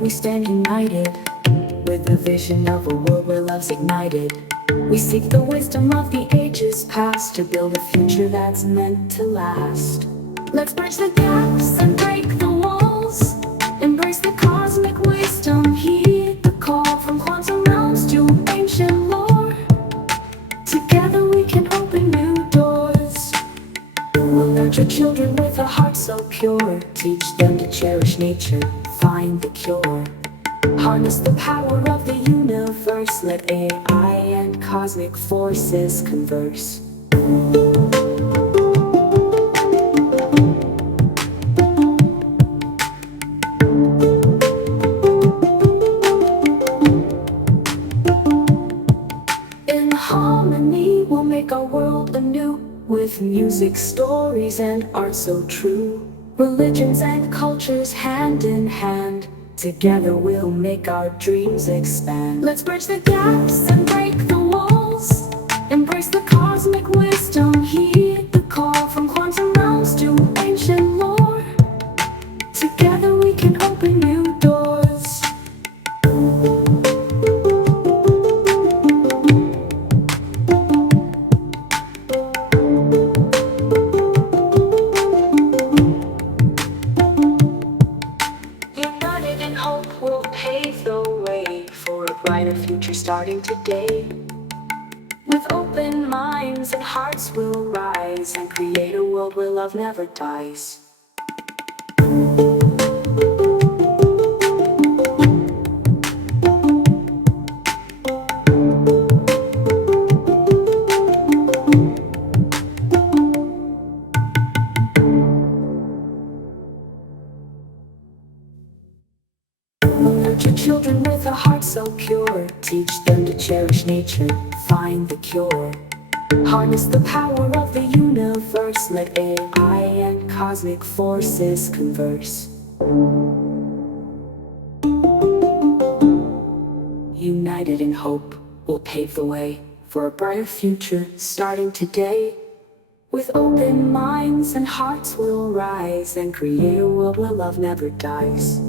we stand united, with the vision of a world where love's ignited. We seek the wisdom of the ages past to build a future that's meant to last. Let's bridge the gaps and break the walls, embrace the cosmic wisdom, heed the call from quantum realms to ancient lore. Together we can open new doors. We'll nurture children with a heart so pure, teach them to cherish nature, find the cure. Harness the power of the universe, let AI and cosmic forces converse. In harmony, we'll make our world anew, with music, stories, and art so true. Religions and cultures hand in hand, together we'll make our dreams expand. Let's bridge the gaps and break the walls, embrace the cosmic wisdom, heed the call from quantum realms to ancient lore. Together we can open new doors. United in hope, we'll pave the way for a brighter future starting today. With open minds and hearts we'll rise and create a world where love never dies. Nurture children with a heart so pure, teach them to cherish nature, find the cure. Harness the power of the universe, let AI and cosmic forces converse. United in hope, we'll pave the way for a brighter future starting today. With open minds and hearts we'll rise and create a world where love never dies.